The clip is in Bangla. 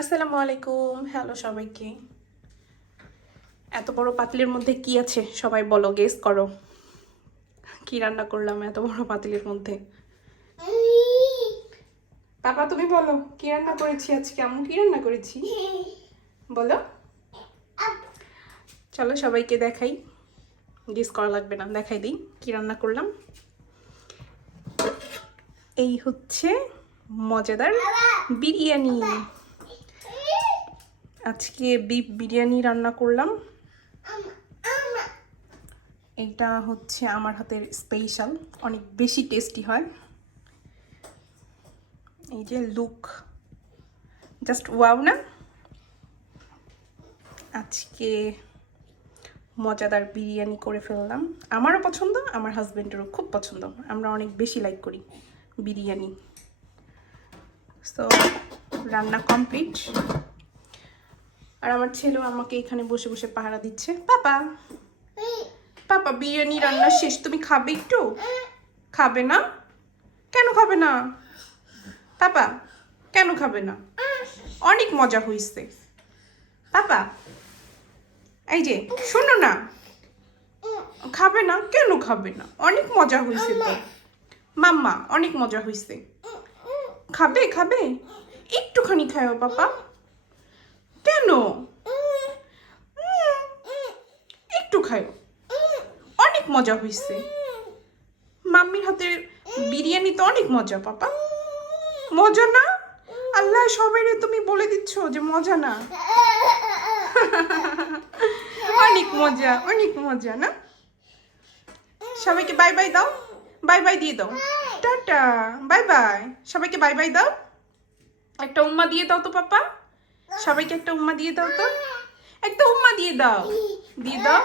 আসসালামু আলাইকুম। হ্যালো সবাইকে। এত বড় পাতিলের মধ্যে কি আছে? সবাই বলো গেস করো। কি রান্না করলাম এত বড় পাতিলের মধ্যে? পাপা, তুমি বলো, কি রান্না করেছি আজকে? আমি কি রান্না করেছি? বলো। চলো, সবাইকে দেখাই। গেস করা লাগবে না, দেখাই দিই কি রান্না করলাম। এই হচ্ছে মজাদার বিরিয়ানি। আজকে বিফ বিরিয়ানি রান্না করলাম। এটা হচ্ছে আমার হাতের স্পেশাল অনেক বেশি টেস্টি হয়। এই যে লুক জাস্ট ওয়াও না? আজকে মজাদার বিরিয়ানি করে ফেললাম। আমারও পছন্দ, আমার হাজব্যান্ডেরও খুব পছন্দ। আমরা অনেক বেশি লাইক করি বিরিয়ানি। সো রান্না কমপ্লিট আর আমার ছেলেও আমাকে এখানে বসে বসে পাহারা দিচ্ছে। পাপা পাপা, বিরিয়ানি রান্না শেষ, তুমি খাবে একটু? খাবে না? কেন খাবে না? পাপা, কেন খাবে না? অনেক মজা হয়েছে পাপা, এই যে, শোনো না। খাবে না? কেন খাবে না? অনেক মজা হয়েছে তো। মাম্মা, অনেক মজা হয়েছে খাবে খাবে? একটুখানি খাও পাপা। একটু খাও অনেক মজা হয়েছে মাম্মির হাতের বিরিয়ানি তো অনেক মজা, পাপা। মজা না? আল্লাহ, সবাইরে তুমি বলে দিচ্ছ যে মজা না। অনেক মজা অনেক মজা, না? সবাইকে বাই বাই দাও। বাই বাই দিয়ে দাও। Tata, bye bye. সবাইকে বাই বাই দাও। একটা উম্মা দিয়ে দাও তো, পাপা। সবাইকে একটা উম্মা দিয়ে দাও তো। একটা উম্মা দিয়ে দাও। দিয়ে দাও।